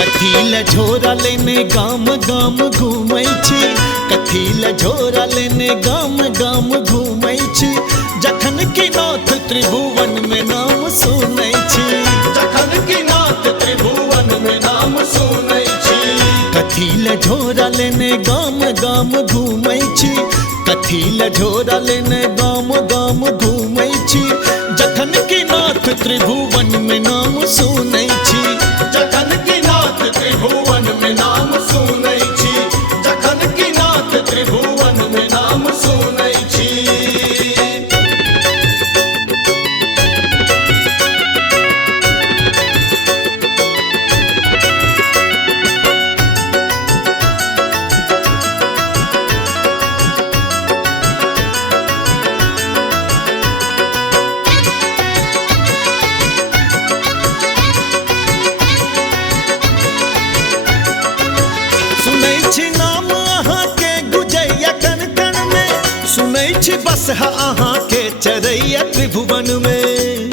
कथील झोरा लेने गाम गाम घूमै छी, कथील झोरा लेने गाम गाम घूमै छी, जखन कि नाथ त्रिभुवन में नाम सुनै छी, जखन कि नाथ त्रिभुवन में नाम सुनै छी। कथील झोरा लेने गाम गाम घूमै छी, कथील झोरा लेने गाम गाम घूमै छी, जखन कि नाथ त्रिभुवन में नाम सुनै छी, जखन कि नाथ त्रिभुवन में नाम सुनै छी, जखन कि नाथ त्रिभुवन में नाम सुनै छी। सुनै छी नाम अहाँके गुजैया कण कण में, सुनै छी बसहा अहाँके चरैया त्रिभुवन में।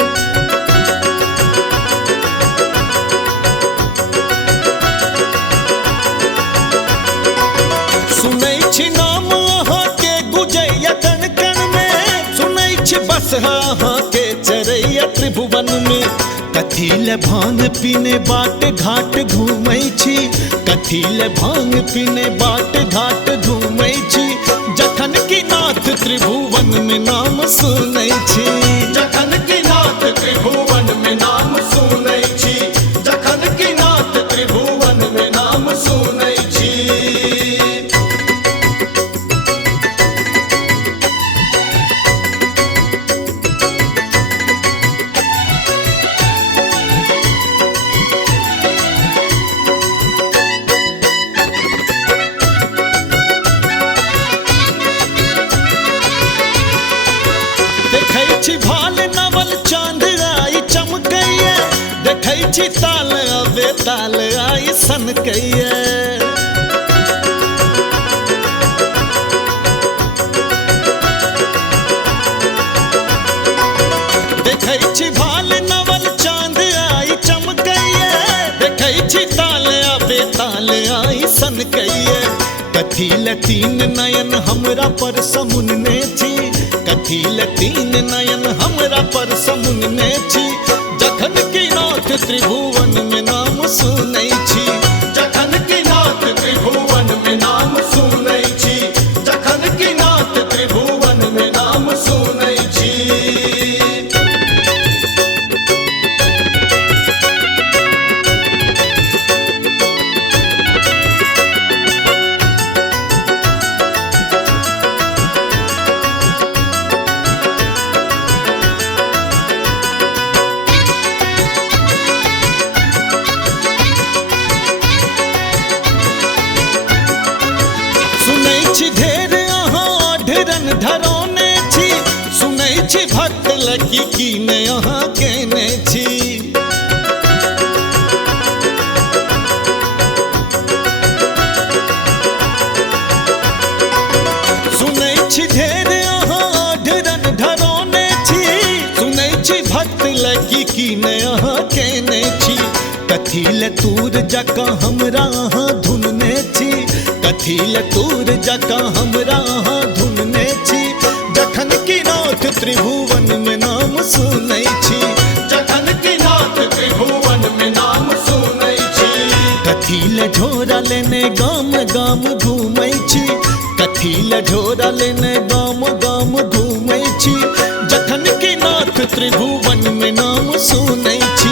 सुनै छी नाम अहाँके गुजैया कण कण में, सुनै छी बसहा अहाँके चरैया त्रिभुवन में। कथील भांग पीने बाट घाट घूमै छी, कथील भांग पीने बाट घाट घूमै छी, जखन कि नाथ त्रिभुवन में नाम सुनै छी, जखन कि नाथ त्रिभुवन में नाम सुनै छी, जखन कि नाथ त्रिभुवन में नाम सुनै छी। देखै छी भाल नवल चांद आई चमकैया, देखै छी ताल अबे ताल आई सनकैया। देखै छी भाल नवल चांद आई चमकैया, देखै छी ताल अबे ताल आई सनकैया। कथील तीन नयन हमरा पर समुनने छी, कथील तीन नयन हमरा पर समुनने छी, जखन कि नाथ त्रिभुवन में नाम सुनै छी, जखन कि नाथ त्रिभुवन में नाम सुनै छी, जखन कि नाथ त्रिभुवन में नाम सुनै छी। सुनै छी ढेर अहाँ ढेरन धरौने छी, सुनै छी भक्त लकी की ने अहाँ केने छी। सुनै छी ढेर अहाँ ढेरन धरौने छी, सुनै छी भक्त लकी की ने अहाँ केने छी, कथील तूर जकाँ हमरा अहाँ धुनने छी, कथील तूर जकाँ हमरा अहाँ धुनने छी, जखन कि नाथ त्रिभुवन में नाम सुनै छी, जखन कि नाथ त्रिभुवन में नाम सुनै छी। कथील झोरा लेने गाम गाम घूमै छी, कथील झोरा लेने गाम गाम घूमै छी, जखन कि नाथ त्रिभुवन में नाम सुनै छी।